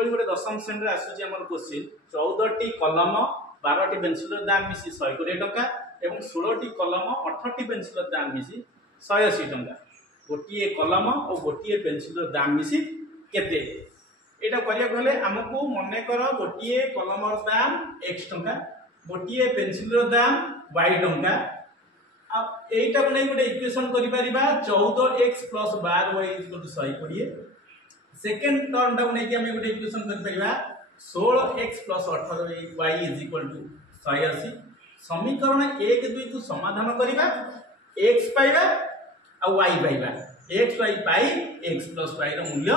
किभली गोटे दशम श्रेणी आसूची आमर क्वेश्चन 14टी कलम 12टी पेंसिल दाम मिसी 120 टंका एवं 16टी कलम 18टी पेंसिल दाम मिसी 180 टंका गोटे कलम और गोटे पेंसिल दाम मिसी केते एटा करिया गले हमकु मने कर गोटे कलमर दाम x टंका गोटे पेंसिल दाम y टंका अब एटा बने गोटे इक्वेशन करि परिबा 14x + 12y = 120 सेकंड टर्म टा बने कि हम गोटे इक्वेशन करि परिबा 16x + 18y = 180 समीकरण 1 2 को समाधान करिबा x पाइबा आ y पाइबा x y पाई x + y रो मूल्य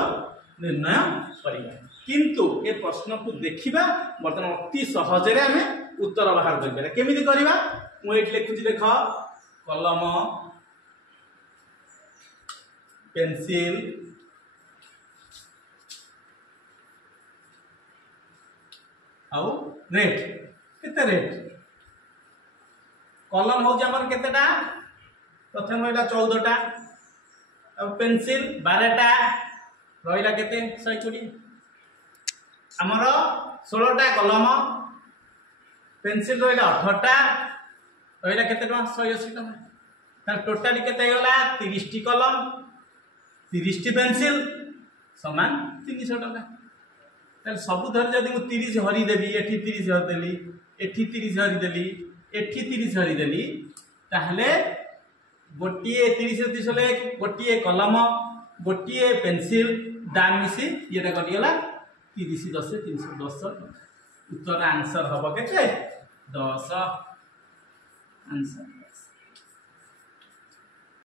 निर्णय करिबा किंतु ए प्रश्न को देखिबा वर्तमान अति सहज रे हमें उत्तर बाहर करिबा केमिति करिबा मु एट लिखुची देख कलम पेंसिल आउ रेट केते रेट कलम हो हमर केतेटा प्रथम रहिला 14 टा अब पेंसिल 12 टा रहिला केते 120 हमर 16 टा कलम पेंसिल रहिला 18 टा रहिला केते टका 180 टका त टोटली केते गला 30 टी कलम 30 टी पेंसिल समान 300 टका त सब धर जदी मु 30 हरि देबी एठी 30 हरि देली एठी 30 हरि देली एठी 30 हरि देली ताहले गोटिए 30 30 ले गोटिए कलम गोटिए पेंसिल दाम मिसी येटा कटि गला 30 10 310 उत्तर आंसर हबो केते 10 आंसर